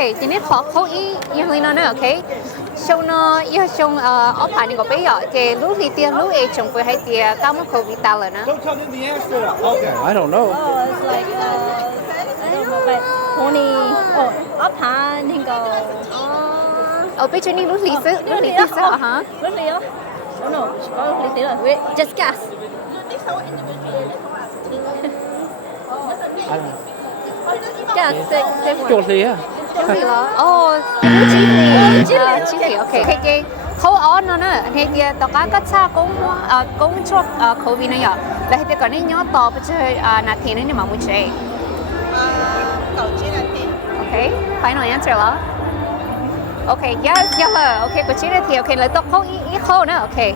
Okay,ทีนี้ขอเขาอีกนิดนึง okay ช่วงนี้ช่วงออกผ่านนี่ก็ไปอ่ะเจรู้ที่เตียรู้ชงไปให้เตียก้าวมาโควิดตาเลยนะ Don't tell them the answer. Okay. I don't know. Oh, it's like I don't know, but only up hand and go. ไปช่วงนี้รู้ที่ซื้อฮะ Really? Oh no, really? Wait, just guess. I don't know. Guess. Say more. 做题啊。รู้เหรออ๋อรู้จีนโอเคเจเขาอ๋อนั่นน่ะเฮียตอนก็ช่ากงช่วงโควิดนี่อ่ะแล้วเฮียก่อนนี้ย้อนต่อไปเจอนาทีนี้มามุ่งเจOkay, final answer เหรอ Okay, yes, yellow. Okay, ก็ชี้นาที Okay, แล้วต้องเขาอีกเขานะ Okay.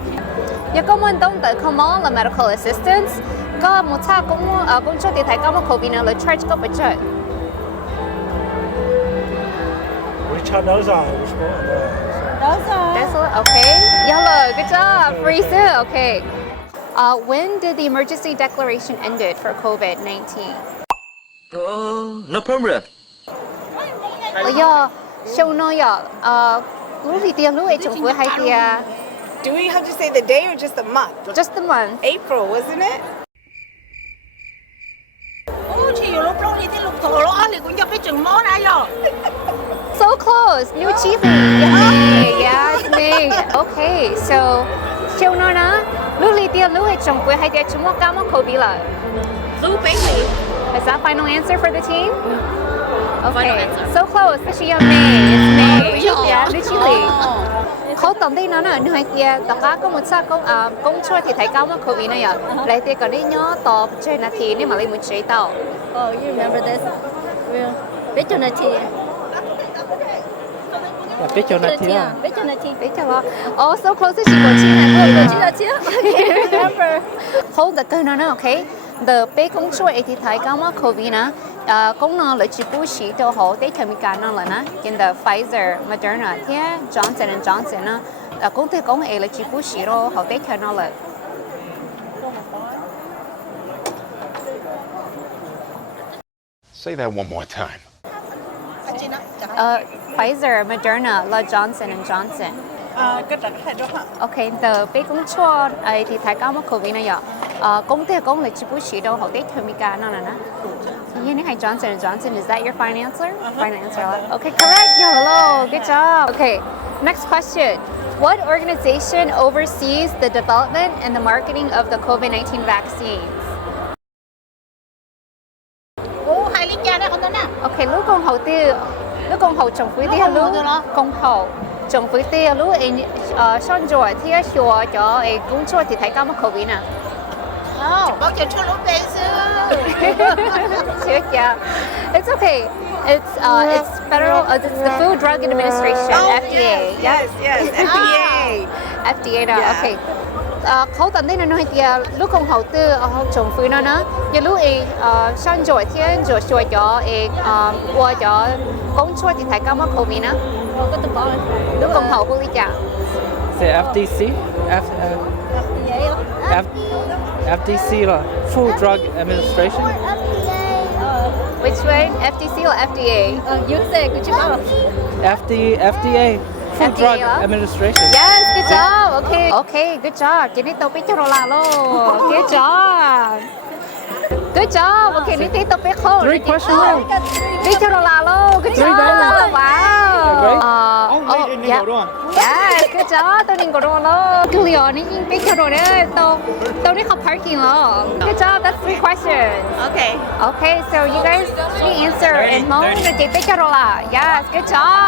ยังก็มันต้องแต่เขามองและ medical assistance ก็มุ่งช่ากงช่วงที่ไทยก็มาโควิดนี่เลย charge ก็ไปเจอWhich one those are? Which one? That's all. Okay. Yellow. Good job. Freezer. Okay. When did the emergency declaration ended for COVID-19? No problem. Show no Do we have to say the day or just the month? Just the month. April, wasn't it? So close. New Chile. Yes, me. Okay. So, show no na. Is that final answer for the team? Okay. So close. Actually, May. It's May. Yeah, New Chile. เขาตอนที่นั้นน่ะเหนื่อยเตียแต่ก็มุ่งช่ากงช่วยที่ไทยก้าวมาโควิดนี่อ่ะเลยเตียก็ได้ย้อนต่อเจอนาทีนี่มาเลยมุ่งใช้ต่อ Oh, you remember this? Real. Opportunity. 俾做哪题啊？ Opportunity. ไม่ใช่ว่าอ๋อ so close ที่過千啊Opportunity. Okay, remember. เขาแต่ก็นั่นน่ะ okay the 被工作一啲睇緊嘛 COVID นะ功能嚟自保持都好啲佢咪揀啦นะ見到 Pfizer Moderna 啲 Johnson and Johnson 啦講啲講係嚟自保持咯好啲佢嗱嚟 Say that one more time. Pfizer Moderna 啦 Johnson and Johnson OK the 被工作一啲睇緊嘛 COVID 呢講啲講嚟自保持都好啲佢咪揀啦นะYou know, Johnson and Johnson. Is that your final answer? Final answer. Okay, correct. Hello. Good job. Okay, next question. What organization oversees the development and the marketing of the COVID-19 vaccines? Okay, ลูกกงเขาที่ลูกกงเขาจงฟื้นที่ลูกกงเขาจงฟื้นที่ลูกช่อนจัวที่ชัวจะ工作ที่ไทยก็มาโควิดนะ It's okay. It's federal. It's the Food Drug Administration, FDA. Yes, FDA. FDA นะ Okay. เขาตอนนี้น้อยเดียวลูกของเขาตื้อเขาจงฟื้นแล้วนะอย่าลูกช่างจ่วยเที่ยงจ่วยช่วยจ่อว่าจ่อ工作ที่ไทยก็มาโควิดนะลูกของเขาพูดอีกอย่าง C'est FDC? FDC 啦 Food Drug Administration. Which one? FTC or FDA? You say good job. FDA Food Drug Administration. Yes, good job. Okay, good job. 今天都俾咗啦咯 Good job. Good job. Okay, 你哋都俾好 Three questions now. 俾咗啦咯 Good job. Wow. Yeah. Yes, good job. ตัวนี้ก็รู้แล้วเกลียวนี่ยิ่งไปเจอเลยตัวนี้เขา parking แล้ว Good job. That's 3 questions. Okay, so you guys answer and home จะไปเจอละ Yes, good job.